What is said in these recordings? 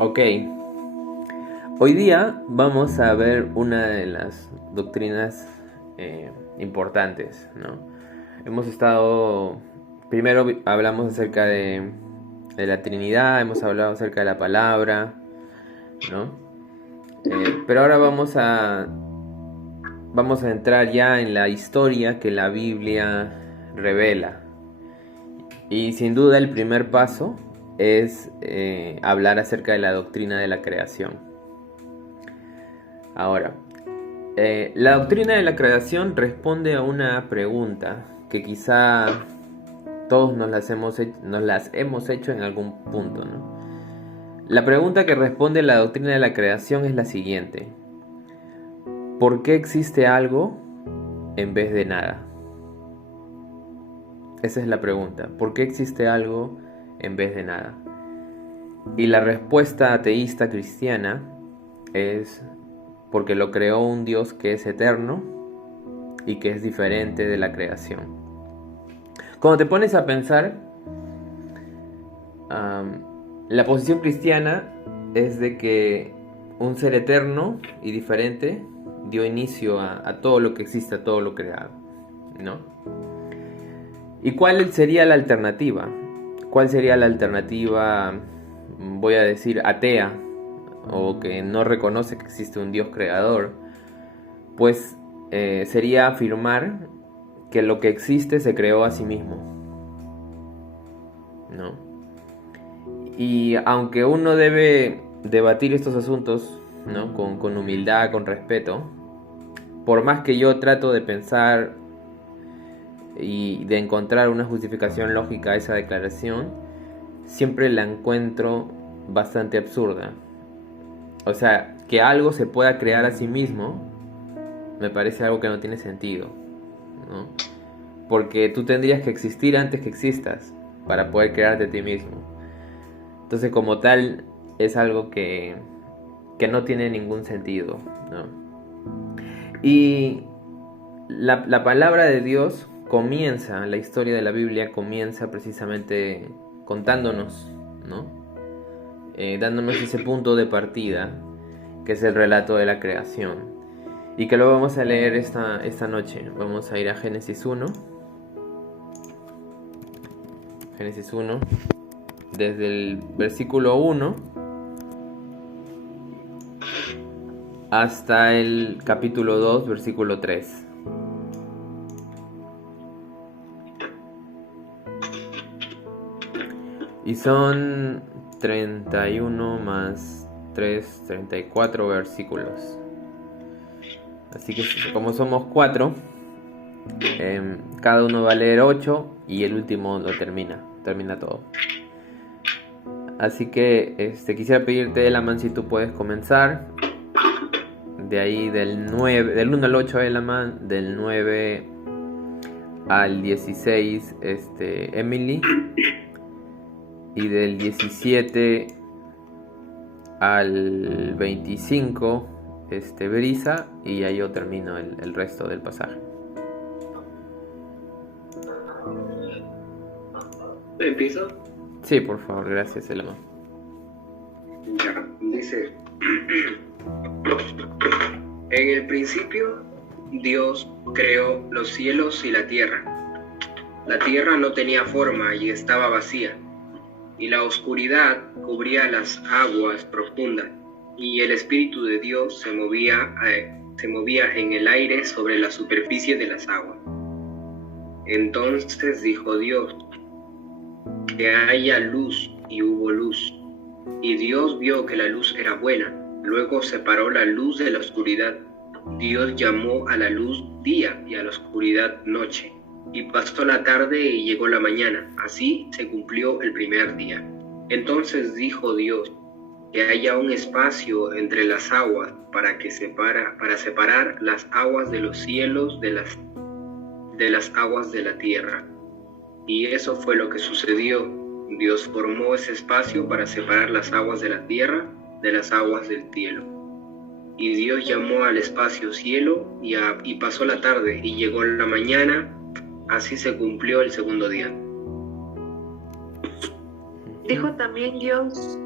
Ok, hoy día vamos a ver una de las doctrinas importantes, ¿no? Hemos estado, primero hablamos acerca de la Trinidad, hemos hablado acerca de la palabra, ¿no? Pero ahora vamos a entrar ya en la historia que la Biblia revela. Y sin duda el primer paso es hablar acerca de la doctrina de la creación. Ahora, la doctrina de la creación responde a una pregunta que quizá todos nos las hemos hecho en algún punto, ¿no? La pregunta que responde la doctrina de la creación es la siguiente: ¿por qué existe algo en vez de nada? Esa es la pregunta. ¿Por qué existe algo en vez de nada? Y la respuesta ateísta cristiana es porque lo creó un Dios que es eterno y que es diferente de la creación. Cuando te pones a pensar, la posición cristiana es de que un ser eterno y diferente dio inicio a todo lo que existe, a todo lo creado, ¿no? ¿Y cuál sería la alternativa? ¿Cuál sería la alternativa, voy a decir, atea, o que no reconoce que existe un Dios creador? Pues sería afirmar que lo que existe se creó a sí mismo, ¿no? Y aunque uno debe debatir estos asuntos, ¿no? con humildad, con respeto, por más que yo trato de pensar y de encontrar una justificación lógica a esa declaración, siempre la encuentro bastante absurda. O sea, que algo se pueda crear a sí mismo me parece algo que no tiene sentido, ¿no? Porque tú tendrías que existir antes que existas para poder crearte a ti mismo. Entonces, como tal, es algo que no tiene ningún sentido, ¿no? Y la palabra de Dios comienza, la historia de la Biblia comienza precisamente contándonos, ¿no? Dándonos ese punto de partida, que es el relato de la creación, y que lo vamos a leer esta noche. Vamos a ir a Génesis 1, desde el versículo 1 hasta el capítulo 2, versículo 3. Y son 31 más 3, 34 versículos. Así que como somos 4, cada uno va a leer 8 y el último lo termina todo. Así que quisiera pedirte, Elaman, si tú puedes comenzar. De ahí del 1 al 8 Elaman, del 9 al 16 Emily, y del 17 al 25 Brisa, y ahí yo termino el resto del pasaje. ¿Empiezo? Sí, por favor, gracias, Elaman. Ya, dice: en el principio Dios creó los cielos y la tierra. La tierra no tenía forma y estaba vacía, y la oscuridad cubría las aguas profundas, y el Espíritu de Dios se movía en el aire sobre la superficie de las aguas. Entonces dijo Dios: que haya luz, y hubo luz. Y Dios vio que la luz era buena. Luego separó la luz de la oscuridad. Dios llamó a la luz día y a la oscuridad noche. Y pasó la tarde y llegó la mañana. Así se cumplió el primer día. Entonces dijo Dios: que haya un espacio entre las aguas para separar las aguas de los cielos de las aguas de la tierra. Y eso fue lo que sucedió. Dios formó ese espacio para separar las aguas de la tierra de las aguas del cielo. Y Dios llamó al espacio cielo, y pasó la tarde y llegó la mañana. Así se cumplió el segundo día. Dijo también Dios: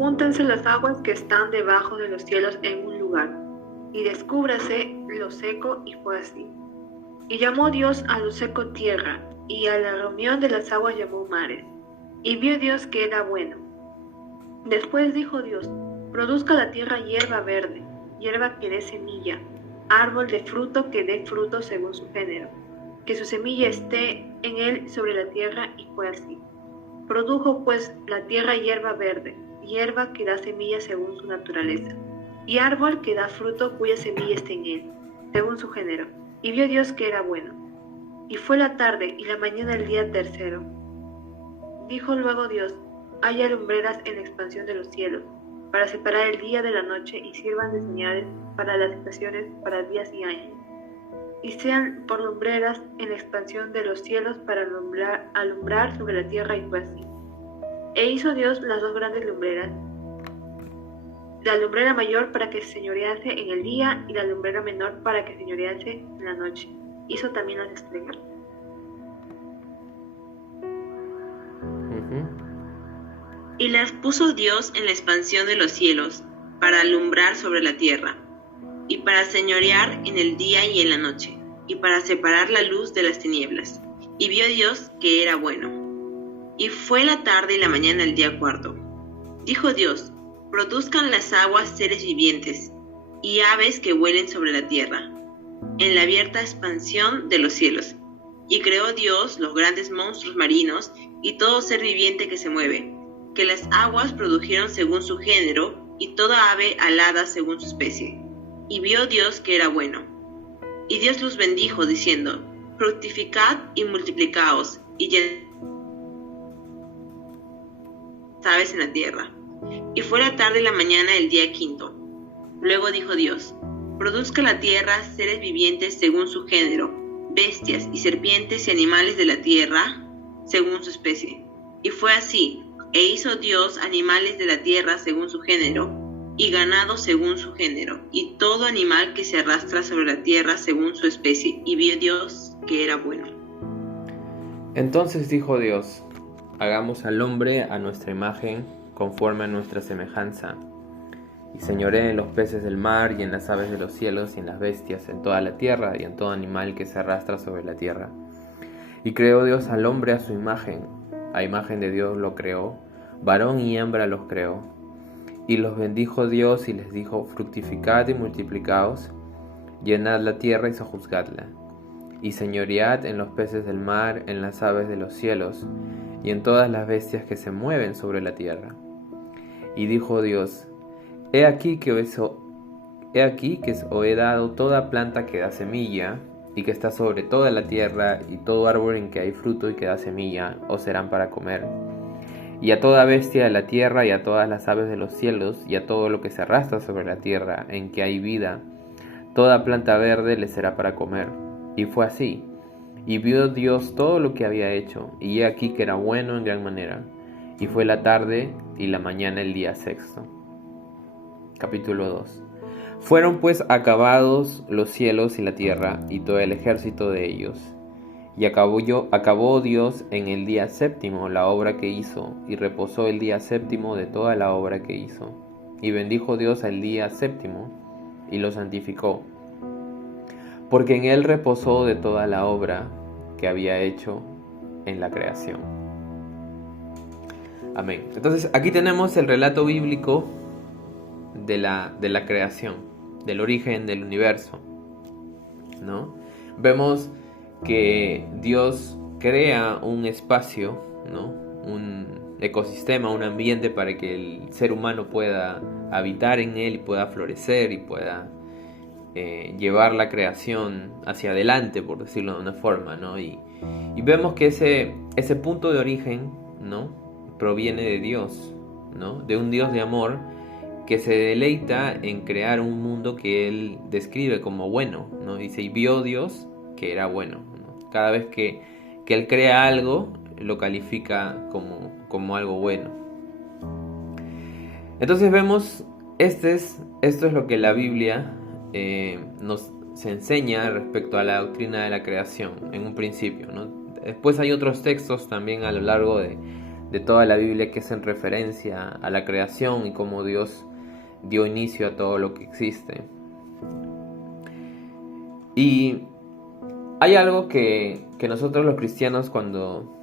júntense las aguas que están debajo de los cielos en un lugar, y descúbrase lo seco, y fue así. Y llamó Dios a lo seco tierra, y a la reunión de las aguas llamó mares. Y vio Dios que era bueno. Después dijo Dios: produzca la tierra hierba verde, hierba que dé semilla, árbol de fruto que dé fruto según su género, que su semilla esté en él sobre la tierra, y fue así. Produjo pues la tierra hierba verde, hierba que da semilla según su naturaleza, y árbol que da fruto cuya semilla esté en él, según su género. Y vio Dios que era bueno. Y fue la tarde y la mañana el día tercero. Dijo luego Dios: haya lumbreras en la expansión de los cielos, para separar el día de la noche, y sirvan de señales para las estaciones, para días y años. Y sean por lumbreras en la expansión de los cielos para alumbrar sobre la tierra, y fue así. E hizo Dios las dos grandes lumbreras, la lumbrera mayor para que se señorease en el día, y la lumbrera menor para que señorease en la noche. Hizo también las estrellas. Y las puso Dios en la expansión de los cielos, para alumbrar sobre la tierra, y para señorear en el día y en la noche, y para separar la luz de las tinieblas. Y vio Dios que era bueno. Y fue la tarde y la mañana el día cuarto. Dijo Dios: produzcan las aguas seres vivientes, y aves que vuelen sobre la tierra, en la abierta expansión de los cielos. Y creó Dios los grandes monstruos marinos, y todo ser viviente que se mueve, que las aguas produjeron según su género, y toda ave alada según su especie. Y vio Dios que era bueno. Y Dios los bendijo, diciendo: fructificad y multiplicaos, y llenad aves en la tierra. Y fue la tarde y la mañana el día quinto. Luego dijo Dios: produzca la tierra seres vivientes según su género, bestias y serpientes y animales de la tierra según su especie. Y fue así. E hizo Dios animales de la tierra según su género, y ganado según su género, y todo animal que se arrastra sobre la tierra según su especie. Y vio Dios que era bueno. Entonces dijo Dios: hagamos al hombre a nuestra imagen, conforme a nuestra semejanza, y señoree en los peces del mar, y en las aves de los cielos, y en las bestias, en toda la tierra, y en todo animal que se arrastra sobre la tierra. Y creó Dios al hombre a su imagen, a imagen de Dios lo creó, varón y hembra los creó. Y los bendijo Dios y les dijo: fructificad y multiplicaos, llenad la tierra y sojuzgadla, y señoread en los peces del mar, en las aves de los cielos, y en todas las bestias que se mueven sobre la tierra. Y dijo Dios: He aquí que os he dado toda planta que da semilla, y que está sobre toda la tierra, y todo árbol en que hay fruto y que da semilla, os serán para comer. Y a toda bestia de la tierra, y a todas las aves de los cielos, y a todo lo que se arrastra sobre la tierra, en que hay vida, toda planta verde les será para comer. Y fue así. Y vio Dios todo lo que había hecho, y he aquí que era bueno en gran manera. Y fue la tarde y la mañana el día sexto. Capítulo 2. Fueron pues acabados los cielos y la tierra, y todo el ejército de ellos. Y acabó Dios en el día séptimo la obra que hizo, y reposó el día séptimo de toda la obra que hizo. Y bendijo Dios al día séptimo, y lo santificó, porque en él reposó de toda la obra que había hecho en la creación. Amén. Entonces aquí tenemos el relato bíblico de la creación, del origen del universo, ¿no? Vemos que Dios crea un espacio, ¿no? Un ecosistema, un ambiente para que el ser humano pueda habitar en él y pueda florecer y pueda llevar la creación hacia adelante, por decirlo de una forma, ¿no? Y vemos que ese punto de origen, ¿no? Proviene de Dios, ¿no? De un Dios de amor que se deleita en crear un mundo que Él describe como bueno, ¿no? Dice: y vio Dios que era bueno, ¿no? Cada vez que Él crea algo, lo califica como algo bueno. Entonces vemos, esto es lo que la Biblia nos enseña respecto a la doctrina de la creación en un principio, ¿no? Después hay otros textos también a lo largo de toda la Biblia que hacen referencia a la creación y cómo Dios dio inicio a todo lo que existe. Y hay algo que nosotros los cristianos cuando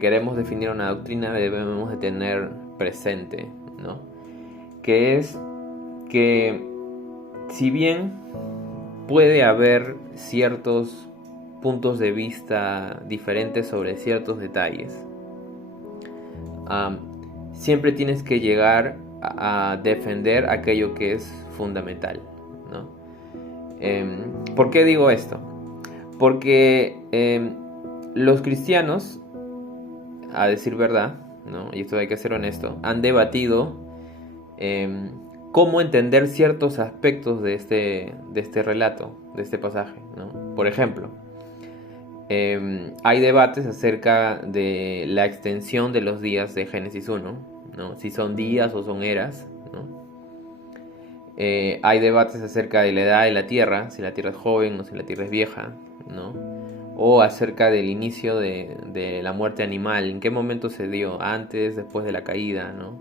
queremos definir una doctrina debemos de tener presente, ¿no? Que es que si bien puede haber ciertos puntos de vista diferentes sobre ciertos detalles, siempre tienes que llegar a defender aquello que es fundamental, ¿no? ¿Por qué digo esto? Porque los cristianos, a decir verdad, ¿no? Y esto hay que ser honesto, han debatido cómo entender ciertos aspectos de este relato, de este pasaje, ¿no? Por ejemplo, hay debates acerca de la extensión de los días de Génesis 1, ¿no? Si son días o son eras, ¿no? Hay debates acerca de la edad de la Tierra, si la Tierra es joven o si la Tierra es vieja, ¿no? O acerca del inicio de la muerte animal, en qué momento se dio, antes, después de la caída, ¿no?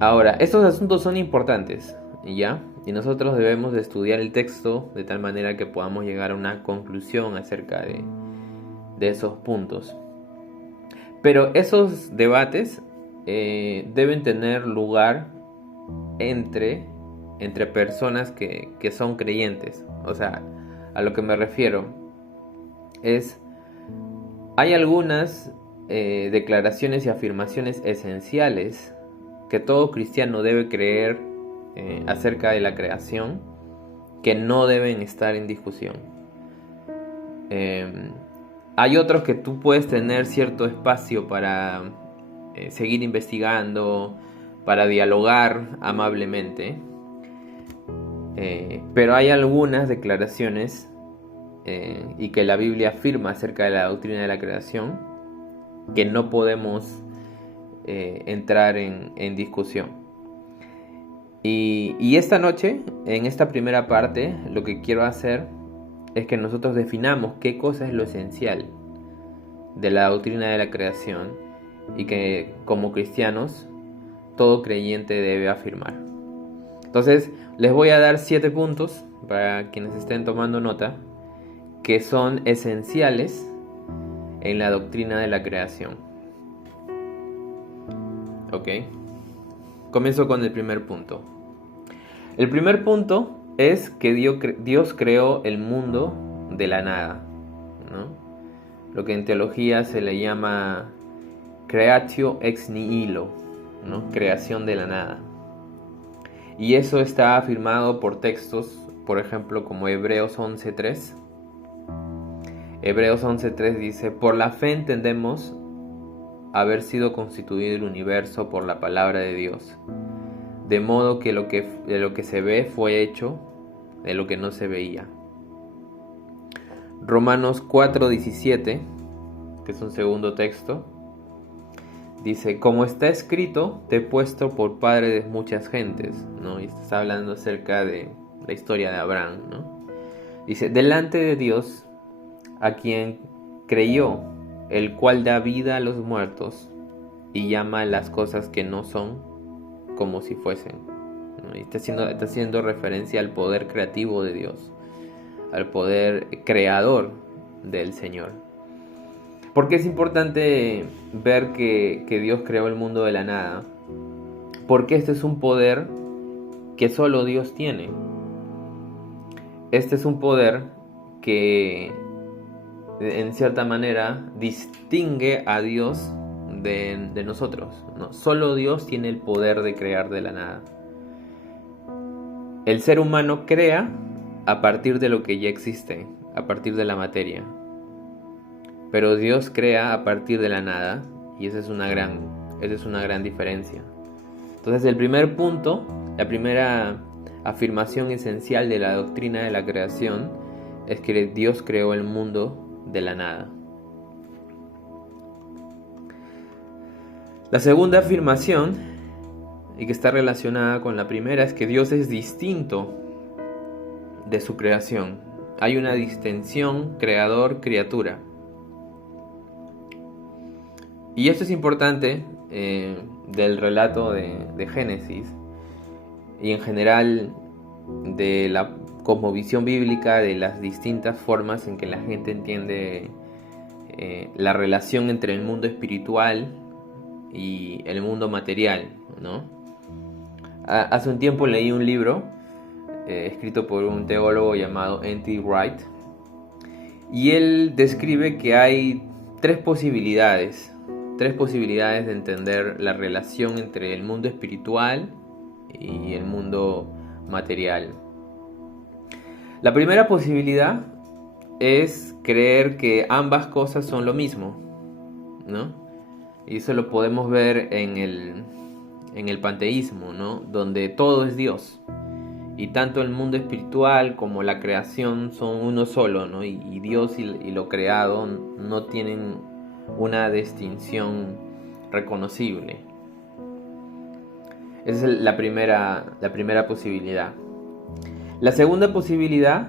Ahora, estos asuntos son importantes, ¿ya? Y nosotros debemos de estudiar el texto de tal manera que podamos llegar a una conclusión acerca de esos puntos. Pero esos debates deben tener lugar entre personas que son creyentes. O sea, a lo que me refiero es, hay algunas declaraciones y afirmaciones esenciales que todo cristiano debe creer acerca de la creación, que no deben estar en discusión. Hay otros que tú puedes tener cierto espacio para seguir investigando, para dialogar amablemente, pero hay algunas declaraciones y que la Biblia afirma acerca de la doctrina de la creación que no podemos entrar en discusión. Y esta noche, en esta primera parte, lo que quiero hacer es que nosotros definamos qué cosa es lo esencial de la doctrina de la creación y que como cristianos todo creyente debe afirmar. Entonces, les voy a dar 7 puntos para quienes estén tomando nota que son esenciales en la doctrina de la creación. Ok, comienzo con el primer punto. El primer punto es que Dios creó el mundo de la nada, ¿no? Lo que en teología se le llama creatio ex nihilo, ¿no? Creación de la nada. Y eso está afirmado por textos, por ejemplo, como Hebreos 11:3. Hebreos 11:3 dice: por la fe entendemos haber sido constituido el universo por la palabra de Dios, de modo que de lo que se ve fue hecho de lo que no se veía. Romanos 4:17, que es un segundo texto, dice: como está escrito, te he puesto por padre de muchas gentes, ¿no? Y está hablando acerca de la historia de Abraham, ¿no? Dice: delante de Dios, a quien creyó, el cual da vida a los muertos y llama a las cosas que no son como si fuesen, ¿no? Y está haciendo referencia al poder creativo de Dios, al poder creador del Señor. ¿Por qué es importante ver que Dios creó el mundo de la nada? Porque este es un poder que solo Dios tiene. Este es un poder que en cierta manera distingue a Dios de nosotros, ¿no? Solo Dios tiene el poder de crear de la nada. El ser humano crea a partir de lo que ya existe, a partir de la materia. Pero Dios crea a partir de la nada, y esa es una gran diferencia. Entonces, el primer punto, la primera afirmación esencial de la doctrina de la creación es que Dios creó el mundo de la nada. La segunda afirmación, y que está relacionada con la primera, es que Dios es distinto de su creación. Hay una distinción creador-criatura. Y esto es importante del relato de Génesis y en general de la cosmovisión bíblica, de las distintas formas en que la gente entiende la relación entre el mundo espiritual y el mundo material, ¿no? Hace un tiempo leí un libro escrito por un teólogo llamado N.T. Wright, y él describe que hay tres posibilidades de entender la relación entre el mundo espiritual y el mundo material. La primera posibilidad es creer que ambas cosas son lo mismo, ¿no? Y eso lo podemos ver en el panteísmo, ¿no? Donde todo es Dios. Y tanto el mundo espiritual como la creación son uno solo, ¿no? Y Dios y lo creado no tienen una distinción reconocible. Esa es la primera posibilidad. La segunda posibilidad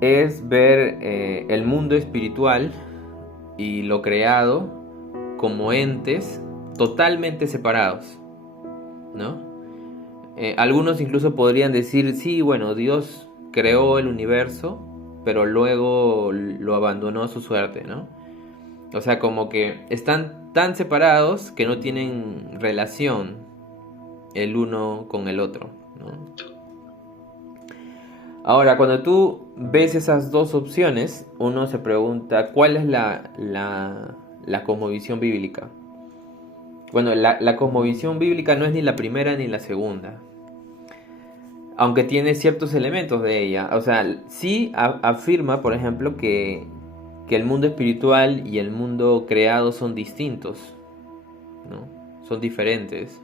es ver el mundo espiritual y lo creado como entes totalmente separados, ¿no? Algunos incluso podrían decir, sí, bueno, Dios creó el universo, pero luego lo abandonó a su suerte, ¿no? O sea, como que están tan separados que no tienen relación el uno con el otro, ¿no? Ahora, cuando tú ves esas dos opciones, uno se pregunta, ¿cuál es la cosmovisión bíblica? Bueno, la cosmovisión bíblica no es ni la primera ni la segunda, aunque tiene ciertos elementos de ella. O sea, sí afirma, por ejemplo, que el mundo espiritual y el mundo creado son distintos, ¿no? Son diferentes.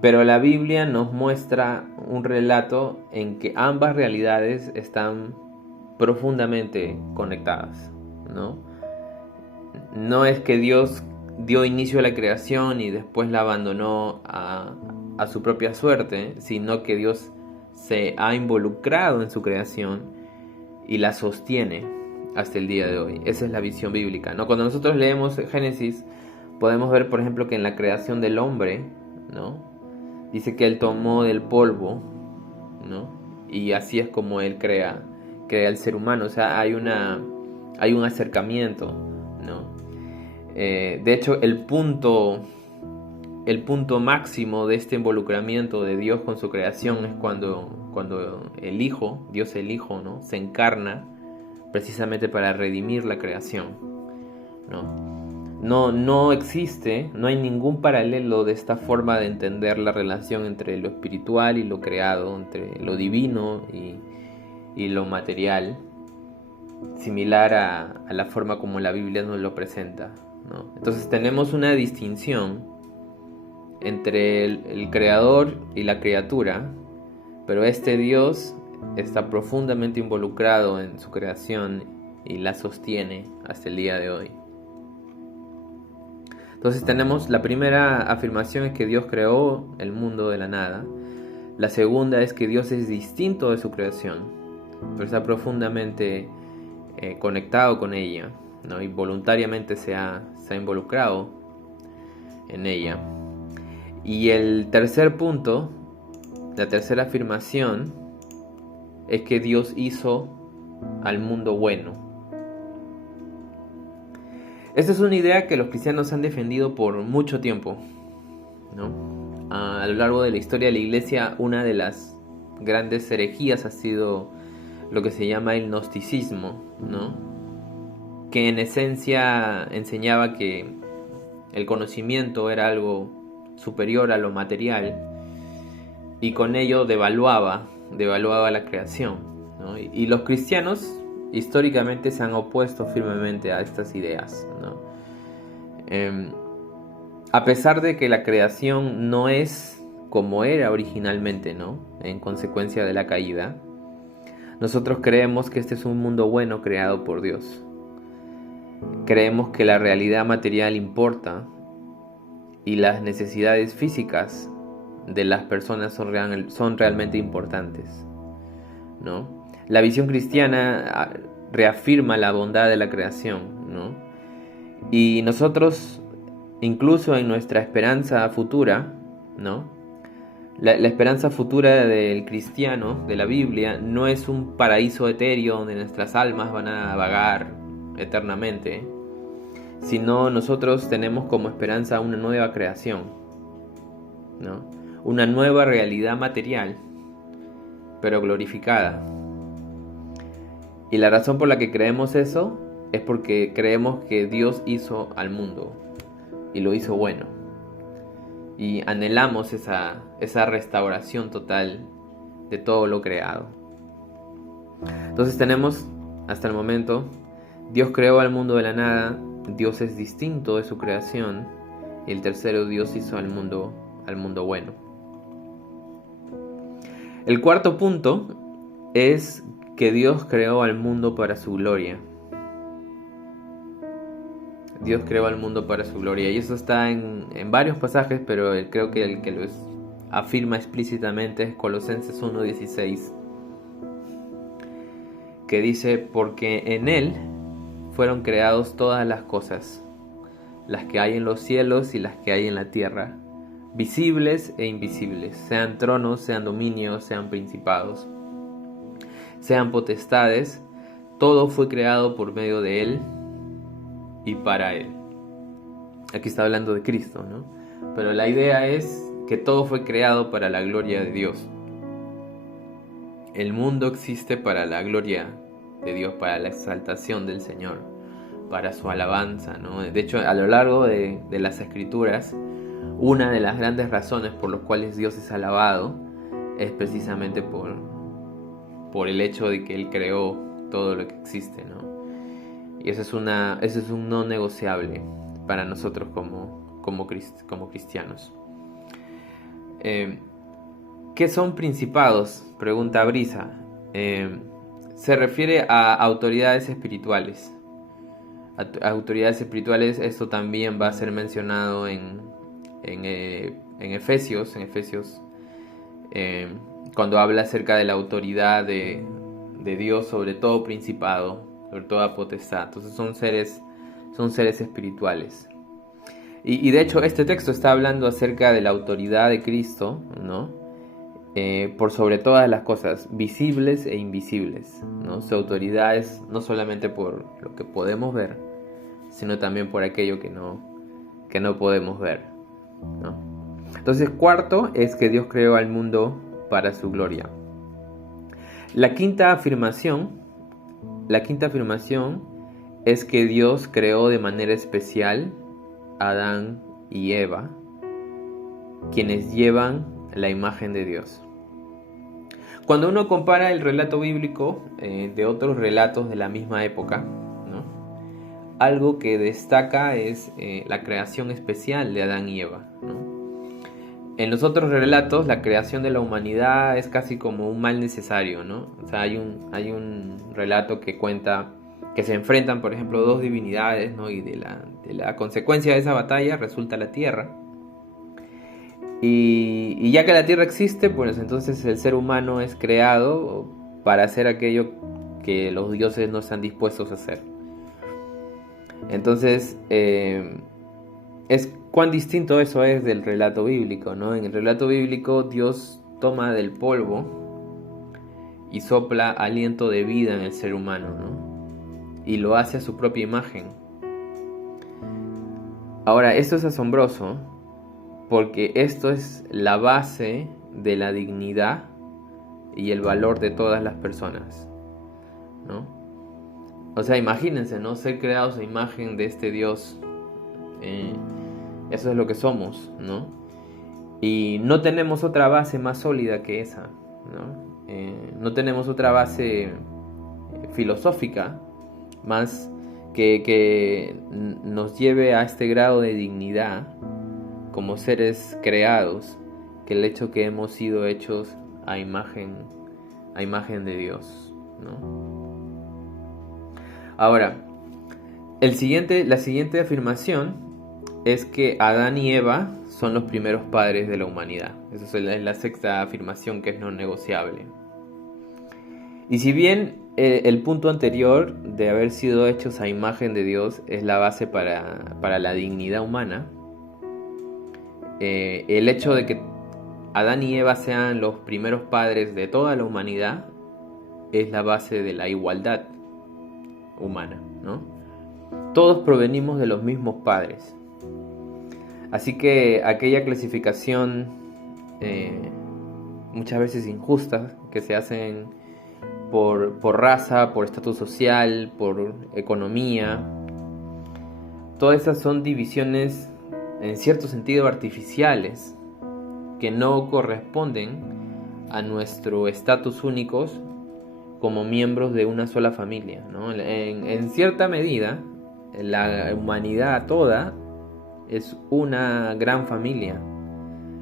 Pero la Biblia nos muestra un relato en que ambas realidades están profundamente conectadas, ¿no? No es que Dios dio inicio a la creación y después la abandonó a su propia suerte, sino que Dios se ha involucrado en su creación y la sostiene hasta el día de hoy. Esa es la visión bíblica, ¿no? Cuando nosotros leemos Génesis, podemos ver, por ejemplo, que en la creación del hombre, ¿no? Dice que Él tomó del polvo, ¿no? Y así es como Él crea el ser humano. O sea, hay un acercamiento, ¿no? De hecho, el punto máximo de este involucramiento de Dios con su creación es cuando el Hijo, Dios el Hijo, ¿no? Se encarna precisamente para redimir la creación, ¿no? No existe, no hay ningún paralelo de esta forma de entender la relación entre lo espiritual y lo creado, entre lo divino y lo material, similar a la forma como la Biblia nos lo presenta, ¿no? Entonces tenemos una distinción entre el creador y la criatura, pero este Dios está profundamente involucrado en su creación y la sostiene hasta el día de hoy. Entonces tenemos la primera afirmación es que Dios creó el mundo de la nada. La segunda es que Dios es distinto de su creación, pero está profundamente conectado con ella, ¿no? Y voluntariamente se ha involucrado en ella. Y el tercer punto, la tercera afirmación, es que Dios hizo al mundo bueno. Esta es una idea que los cristianos han defendido por mucho tiempo, ¿no? A lo largo de la historia de la iglesia, una de las grandes herejías ha sido lo que se llama el gnosticismo, ¿no? Que en esencia enseñaba que el conocimiento era algo superior a lo material y con ello devaluaba la creación, ¿no? Y los cristianos históricamente se han opuesto firmemente a estas ideas, ¿no? A pesar de que la creación no es como era originalmente, ¿no? En consecuencia de la caída, nosotros creemos que este es un mundo bueno creado por Dios. Creemos que la realidad material importa y las necesidades físicas de las personas son realmente importantes, ¿no? La visión cristiana reafirma la bondad de la creación, ¿no? Y nosotros incluso en nuestra esperanza futura, ¿no? La esperanza futura del cristiano, de la Biblia, no es un paraíso etéreo donde nuestras almas van a vagar eternamente, sino nosotros tenemos como esperanza una nueva creación, ¿no? Una nueva realidad material, pero glorificada. Y la razón por la que creemos eso es porque creemos que Dios hizo al mundo y lo hizo bueno. Y anhelamos esa restauración total de todo lo creado. Entonces tenemos, hasta el momento, Dios creó al mundo de la nada, Dios es distinto de su creación, y el tercero, Dios hizo al mundo bueno. El cuarto punto es que Dios creó al mundo para su gloria. Dios creó al mundo para su gloria, y eso está en varios pasajes, pero creo que el que lo afirma explícitamente es Colosenses 1:16, que dice: porque en Él fueron creados todas las cosas, las que hay en los cielos y las que hay en la tierra, visibles e invisibles, sean tronos, sean dominios, sean principados, sean potestades, todo fue creado por medio de Él y para Él. Aquí está hablando de Cristo, ¿no? Pero la idea es que todo fue creado para la gloria de Dios. El mundo existe para la gloria de Dios, para la exaltación del Señor, para su alabanza, ¿no? De hecho, a lo largo de las Escrituras, una de las grandes razones por las cuales Dios es alabado es precisamente por el hecho de que Él creó todo lo que existe, ¿no? Y eso es un no negociable para nosotros como cristianos. ¿Qué son principados?, pregunta Brisa. Se refiere a autoridades espirituales. Autoridades espirituales, esto también va a ser mencionado en Efesios, cuando habla acerca de la autoridad de Dios sobre todo principado, sobre toda potestad. Entonces son seres espirituales. Y de hecho este texto está hablando acerca de la autoridad de Cristo, ¿no? Por sobre todas las cosas, visibles e invisibles, ¿no? Su autoridad es no solamente por lo que podemos ver, sino también por aquello que no podemos ver, ¿no? Entonces, cuarto es que Dios creó al mundo para su gloria. La quinta afirmación es que Dios creó de manera especial a Adán y Eva, quienes llevan la imagen de Dios. Cuando uno compara el relato bíblico de otros relatos de la misma época, ¿no?, algo que destaca es la creación especial de Adán y Eva, ¿no? En los otros relatos, la creación de la humanidad es casi como un mal necesario, ¿no? O sea, hay un relato que cuenta que se enfrentan, por ejemplo, dos divinidades, ¿no? Y de la consecuencia de esa batalla resulta la tierra. Y ya que la tierra existe, pues entonces el ser humano es creado para hacer aquello que los dioses no están dispuestos a hacer. Entonces, es cuán distinto eso es del relato bíblico, ¿no? En el relato bíblico Dios toma del polvo y sopla aliento de vida en el ser humano, ¿no? Y lo hace a su propia imagen. Ahora, esto es asombroso porque esto es la base de la dignidad y el valor de todas las personas, ¿no? O sea, imagínense, ¿no? Ser creados a imagen de este Dios. Eso es lo que somos, ¿no? Y no tenemos otra base más sólida que esa, ¿no? No tenemos otra base filosófica más que nos lleve a este grado de dignidad como seres creados, que el hecho que hemos sido hechos a imagen de Dios, ¿no? Ahora, la siguiente afirmación es que Adán y Eva son los primeros padres de la humanidad. Esa es la sexta afirmación, que es no negociable. Y si bien el punto anterior de haber sido hechos a imagen de Dios es la base para la dignidad humana, el hecho de que Adán y Eva sean los primeros padres de toda la humanidad es la base de la igualdad humana, ¿no? Todos provenimos de los mismos padres. Así que aquella clasificación muchas veces injusta que se hacen por raza, por estatus social, por economía, todas esas son divisiones en cierto sentido artificiales que no corresponden a nuestro estatus únicos como miembros de una sola familia, ¿no? En cierta medida, la humanidad toda es una gran familia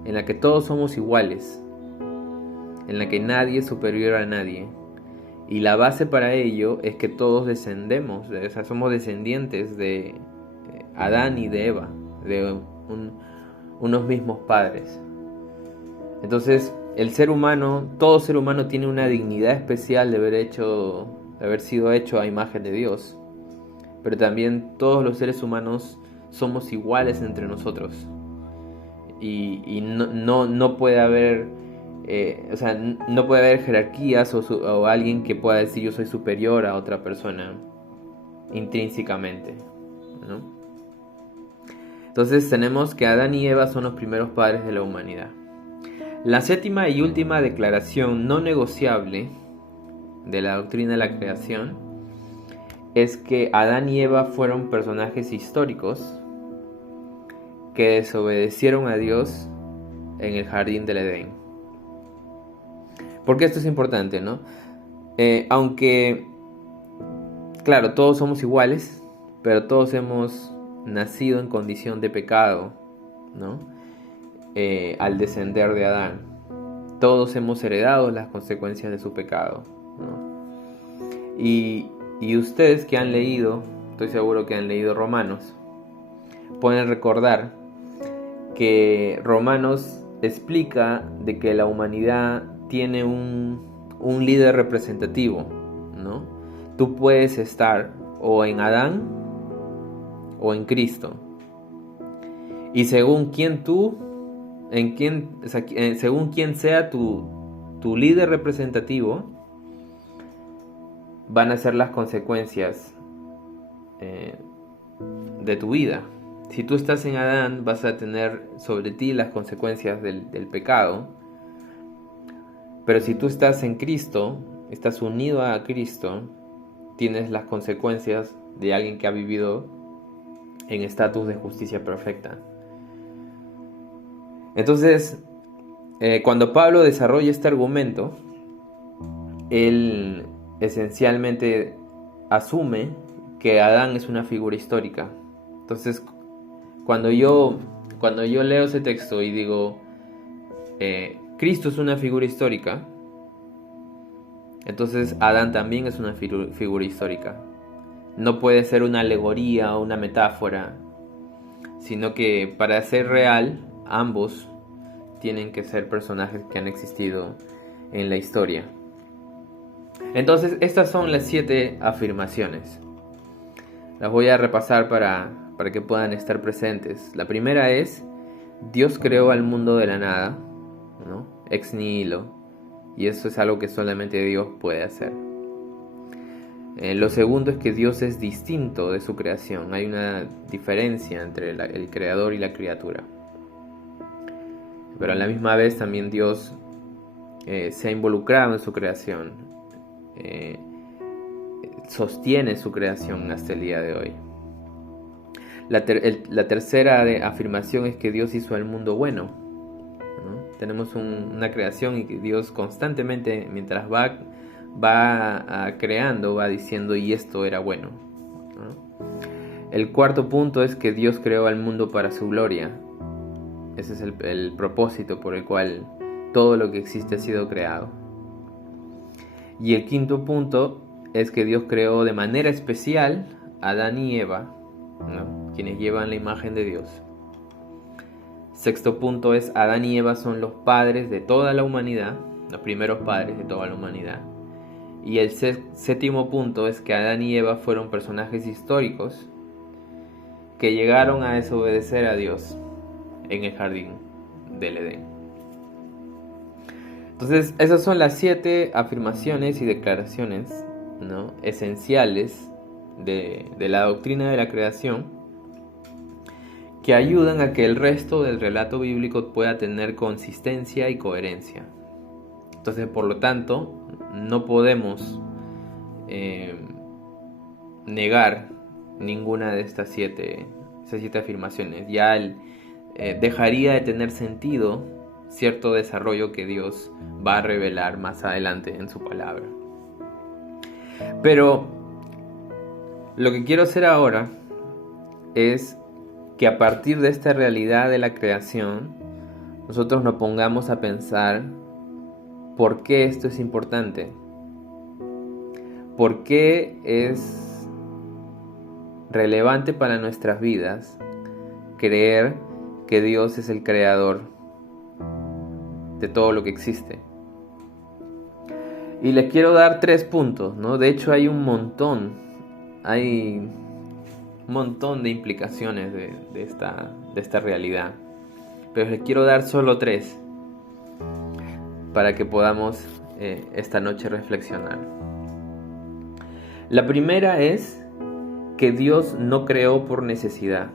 en la que todos somos iguales, en la que nadie es superior a nadie. Y la base para ello es que todos descendemos, o sea, somos descendientes de Adán y de Eva, de unos mismos padres. Entonces, el ser humano, todo ser humano tiene una dignidad especial de haber sido hecho a imagen de Dios. Pero también todos los seres humanos somos iguales entre nosotros. Y no puede haber, no puede haber jerarquías o alguien que pueda decir yo soy superior a otra persona intrínsecamente, ¿no? Entonces tenemos que Adán y Eva son los primeros padres de la humanidad. La séptima y última declaración no negociable de la doctrina de la creación es que Adán y Eva fueron personajes históricos que desobedecieron a Dios en el jardín del Edén. ¿Por qué esto es importante, no? Aunque, claro, todos somos iguales, pero todos hemos nacido en condición de pecado, ¿no? Al descender de Adán. Todos hemos heredado las consecuencias de su pecado, ¿no? Y ustedes que han leído, estoy seguro que han leído Romanos, pueden recordar que Romanos explica de que la humanidad tiene un líder representativo, ¿no? Tú puedes estar o en Adán o en Cristo. Y según según quién sea tu líder representativo, van a ser las consecuencias de tu vida. Si tú estás en Adán, vas a tener sobre ti las consecuencias del pecado. Pero si tú estás en Cristo, estás unido a Cristo, tienes las consecuencias de alguien que ha vivido en estatus de justicia perfecta. Entonces, cuando Pablo desarrolla este argumento, él esencialmente asume que Adán es una figura histórica. Entonces, cuando yo leo ese texto y digo Cristo es una figura histórica, entonces Adán también es una figura histórica. No puede ser una alegoría o una metáfora, sino que para ser real, ambos tienen que ser personajes que han existido en la historia. Entonces, estas son las 7 afirmaciones. Las voy a repasar para que puedan estar presentes. La primera es: Dios creó al mundo de la nada, ¿no? Ex nihilo. Y eso es algo que solamente Dios puede hacer. Lo segundo es que Dios es distinto de su creación. Hay una diferencia entre el creador y la criatura. Pero a la misma vez también Dios se ha involucrado en su creación. Sostiene su creación hasta el día de hoy. La tercera afirmación es que Dios hizo al mundo bueno, ¿no? Tenemos una creación y que Dios constantemente, mientras va creando, va diciendo y esto era bueno, ¿no? El cuarto punto es que Dios creó al mundo para su gloria. Ese es el propósito por el cual todo lo que existe ha sido creado. Y el quinto punto es que Dios creó de manera especial a Adán y Eva, ¿no? Quienes llevan la imagen de Dios. Sexto punto es: Adán y Eva son los padres de toda la humanidad, los primeros padres de toda la humanidad. Y el séptimo punto es que Adán y Eva fueron personajes históricos que llegaron a desobedecer a Dios en el jardín. del Edén. Entonces, esas son las 7 afirmaciones y declaraciones, ¿no?, esenciales de la doctrina de la creación, que ayudan a que el resto del relato bíblico pueda tener consistencia y coherencia. Entonces, por lo tanto, no podemos negar ninguna de estas 7 afirmaciones. Ya dejaría de tener sentido cierto desarrollo que Dios va a revelar más adelante en su palabra. Pero lo que quiero hacer ahora es que a partir de esta realidad de la creación, nosotros nos pongamos a pensar por qué esto es importante, por qué es relevante para nuestras vidas creer que Dios es el creador de todo lo que existe. Y les quiero dar 3 puntos, ¿no? De hecho hay un montón de implicaciones de esta realidad, pero les quiero dar solo 3 para que podamos esta noche reflexionar. La primera es que Dios no creó por necesidad.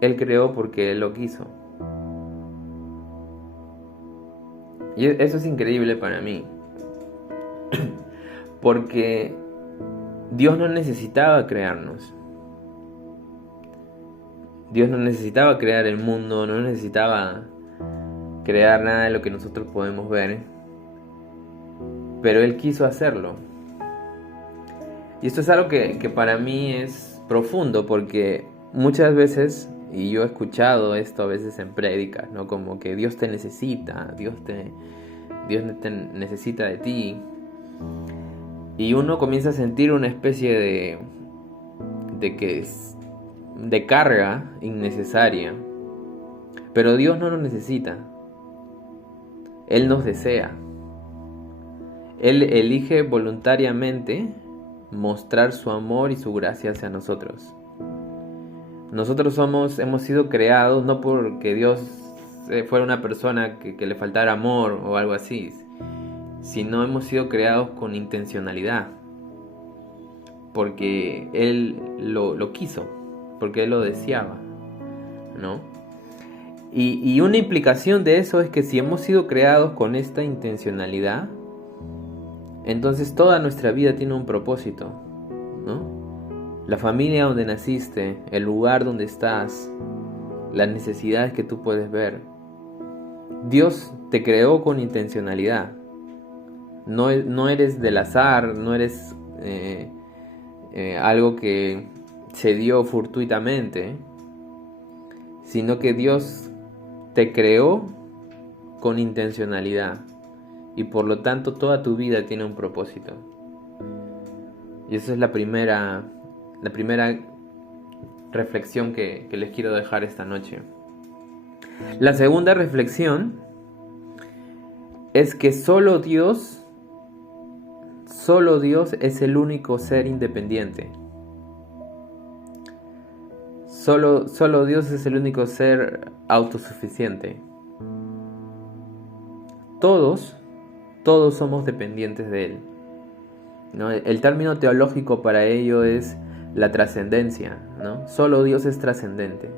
Él creó porque Él lo quiso. Y eso es increíble para mí. Porque Dios no necesitaba crearnos. Dios no necesitaba crear el mundo, no necesitaba crear nada de lo que nosotros podemos ver. Pero Él quiso hacerlo. Y esto es algo que para mí es profundo, porque muchas veces, y yo he escuchado esto a veces en prédicas, ¿no?, como que Dios te necesita, Dios te necesita de ti. Y uno comienza a sentir una especie de carga innecesaria. Pero Dios no nos necesita. Él nos desea. Él elige voluntariamente mostrar su amor y su gracia hacia nosotros. Nosotros hemos sido creados no porque Dios fuera una persona que le faltara amor o algo así, sino hemos sido creados con intencionalidad, porque Él lo quiso, porque Él lo deseaba, ¿no? Y una implicación de eso es que si hemos sido creados con esta intencionalidad, entonces toda nuestra vida tiene un propósito, ¿no? La familia donde naciste, el lugar donde estás, las necesidades que tú puedes ver. Dios te creó con intencionalidad. No eres del azar, no eres algo que se dio fortuitamente, sino que Dios te creó con intencionalidad. Y por lo tanto toda tu vida tiene un propósito. Y esa es la primera reflexión que les quiero dejar esta noche. La segunda reflexión es que solo Dios es el único ser independiente. Solo Dios es el único ser autosuficiente. Todos somos dependientes de Él, ¿no? El término teológico para ello es la trascendencia, ¿no? Solo Dios es trascendente.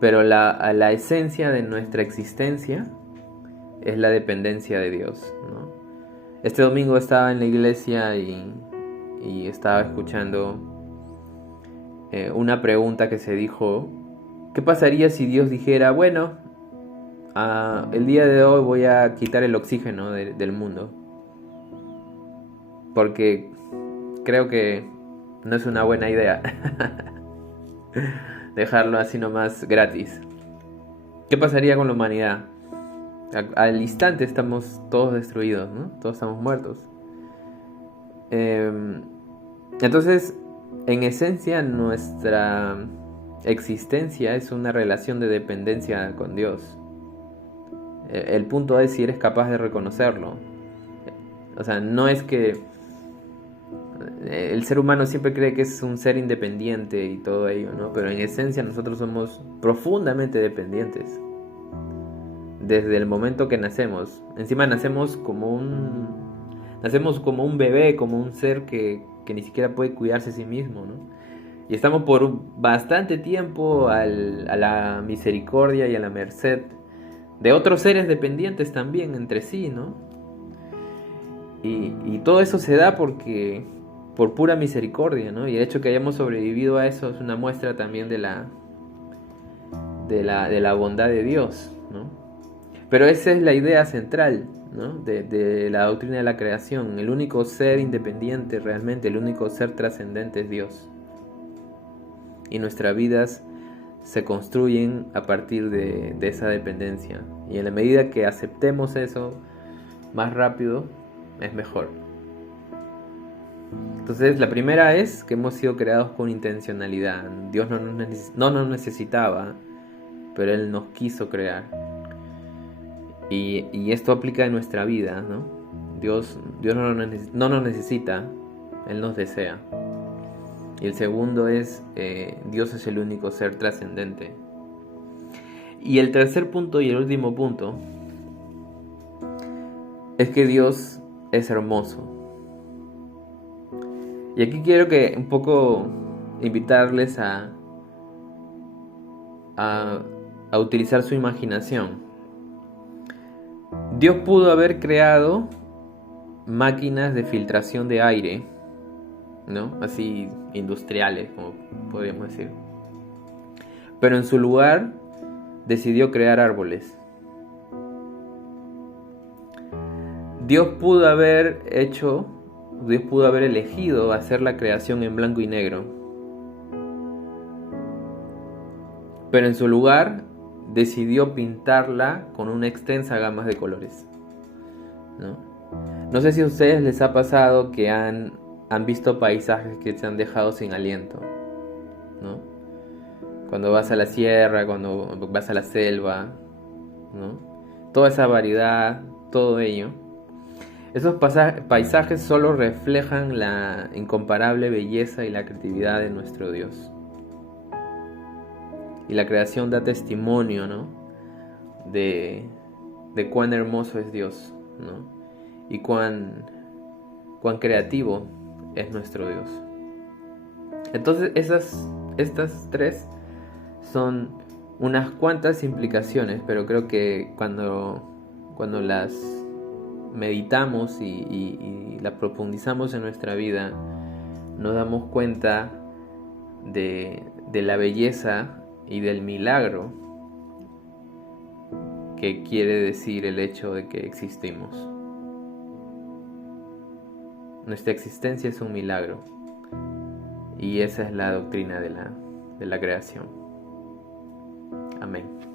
Pero la esencia de nuestra existencia es la dependencia de Dios, ¿no? Este domingo estaba en la iglesia y estaba escuchando una pregunta que se dijo: ¿qué pasaría si Dios dijera, bueno, el día de hoy voy a quitar el oxígeno del mundo, porque creo que no es una buena idea dejarlo así nomás gratis? ¿Qué pasaría con la humanidad? Al instante estamos todos destruidos, ¿no? Todos estamos muertos. Entonces, en esencia, nuestra existencia es una relación de dependencia con Dios. El punto es si eres capaz de reconocerlo. O sea, no es que El ser humano siempre cree que es un ser independiente y todo ello, ¿no? Pero en esencia nosotros somos profundamente dependientes. Desde el momento que nacemos. Encima nacemos como un bebé, como un ser que ni siquiera puede cuidarse a sí mismo, ¿no? Y estamos por bastante tiempo a la misericordia y a la merced de otros seres dependientes también entre sí, ¿no? Y todo eso se da por pura misericordia, ¿no? Y el hecho que hayamos sobrevivido a eso es una muestra también de la bondad de Dios, ¿no? Pero esa es la idea central, ¿no? de la doctrina de la creación. El único ser independiente realmente, el único ser trascendente es Dios. Y nuestras vidas se construyen a partir de esa dependencia. Y en la medida que aceptemos eso más rápido, es mejor. Entonces, la primera es que hemos sido creados con intencionalidad. Dios no nos necesitaba, pero Él nos quiso crear. Y esto aplica en nuestra vida, ¿no? Dios no nos necesita, Él nos desea. Y el segundo es, Dios es el único ser trascendente. Y el tercer punto y el último punto es que Dios es hermoso. Y aquí quiero que un poco invitarles a utilizar su imaginación. Dios pudo haber creado máquinas de filtración de aire, ¿no? Así industriales, como podríamos decir. Pero en su lugar decidió crear árboles. Dios pudo haber elegido hacer la creación en blanco y negro. Pero en su lugar decidió pintarla con una extensa gama de colores, ¿no? No sé si a ustedes les ha pasado que han visto paisajes que se han dejado sin aliento, ¿no? Cuando vas a la sierra, cuando vas a la selva, ¿no? Toda esa variedad, todo ello. Esos paisajes solo reflejan la incomparable belleza y la creatividad de nuestro Dios. Y la creación da testimonio, ¿no? de cuán hermoso es Dios, ¿no? Y cuán creativo es nuestro Dios. Entonces estas tres son unas cuantas implicaciones, pero creo que cuando las meditamos y las profundizamos en nuestra vida, nos damos cuenta de la belleza y del milagro que quiere decir el hecho de que existimos. Nuestra existencia es un milagro, y esa es la doctrina de la creación. Amén.